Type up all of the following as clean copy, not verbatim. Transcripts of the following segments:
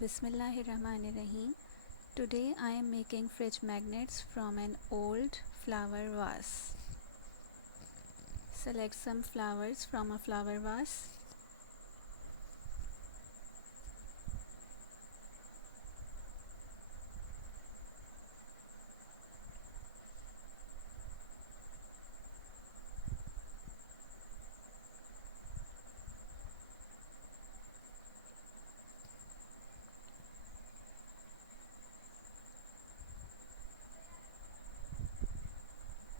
Bismillahirrahmanirrahim. Today I am making fridge magnets from an old flower vase. Select some flowers from a flower vase.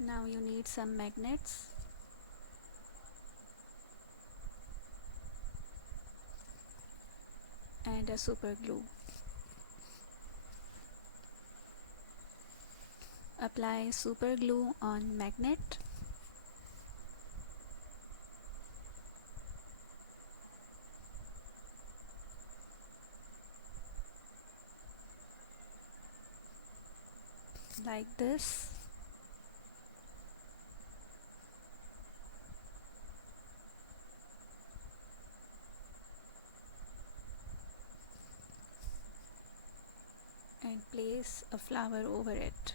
Now you need some magnets and a super glue. Apply super glue on magnet. Like this. And place a flower over it.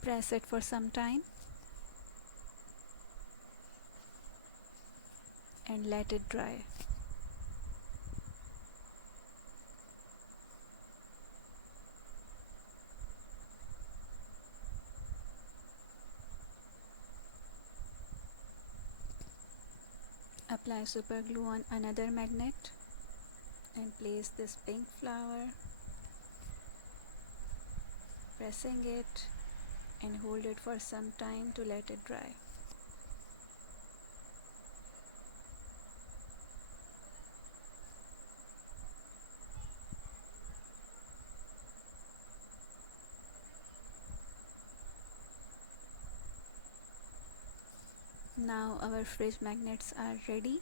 Press it for some time and let it dry. Apply super glue on another magnet and place this pink flower, pressing it and hold it for some time to let it dry. Now our fridge magnets are ready.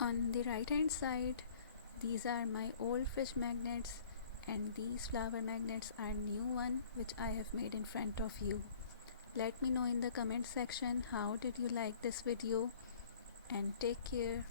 On the right hand side, these are my old fridge magnets and these flower magnets are new one which I have made in front of you. Let me know in the comment section how did you like this video, and take care.